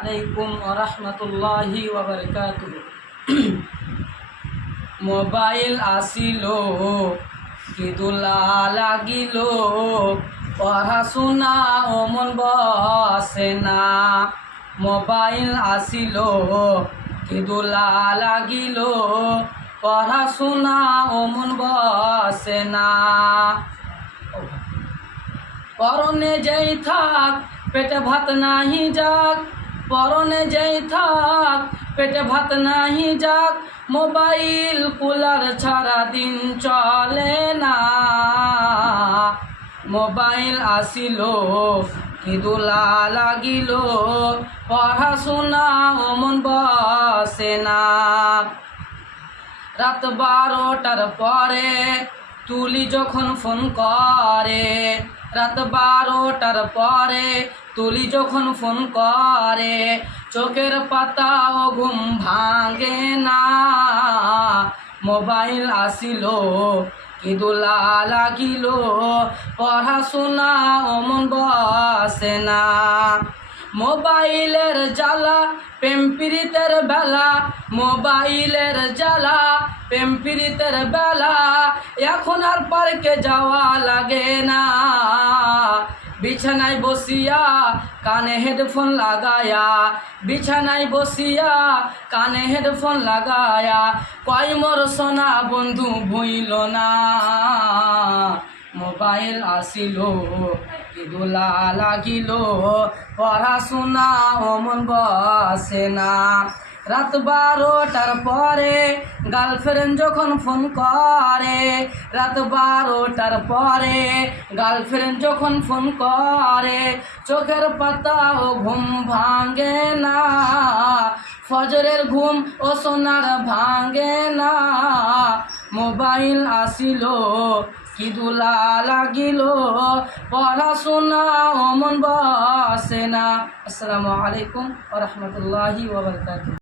আলাইকুম রাহমাতুল্লাহি ওয়া বারাকাতুহু। মোবাইল আসিল কি দোলা লাগিল, পড়াশোনা অমন বসে না। মোবাইল আসিল কি দোলা লাগিল, পড়াশোনা অমন বসে না। পরনে যেই থাক পেটে ভাত নাহি যাক, পরনে যেই থাক পেটে ভাত নাহি যাক, মোবাইল কুলার ছাড়া দিন চলে না। মোবাইল আসিল কি দোলা লাগিল, পড়াশোনা অমন বসে না। রাত 12টার পরে তুলি যখন ফোন করে, রাত 12টার পরে তুলি যখন ফোন করে, চোখের পাতাও ঘুম ভাঙে না। মোবাইল আসিল কি দোলা লাগিল, পড়াশোনা অমন বসে না। মোবাইলের জ্বালা প্রেম প্রীতের বেলা, মোবাইলের জ্বালা প্রেম প্রীতের বেলা, এখন আর পার্কে যাওয়া লাগে না। বিছানায় বসিয়া কানে হেডফোন লাগায়া, বিছানায় বসিয়া কানে হেডফোন লাগায়া, কয় মোর সোনা বন্ধু ভুইল না। মোবাইল আসিল কি দোলা লাগিল, পড়াশোনা অমন বসে না। রাত 12টার পরে গার্লফ্রেন্ড যখন ফোন করে, রাত 12টার পরে গার্লফ্রেন্ড যখন ফোন করে, চোখের পাতাও ঘুম ভাঙে না। ফজরের ঘুম ও সোনার ভাঙে না। মোবাইল আসিল কি দোলা লাগিল, পড়াশোনা অমন বসে না। আসসালামু আলাইকুম ওয়া রাহমাতুল্লাহি ওয়া বারাকাতুহু।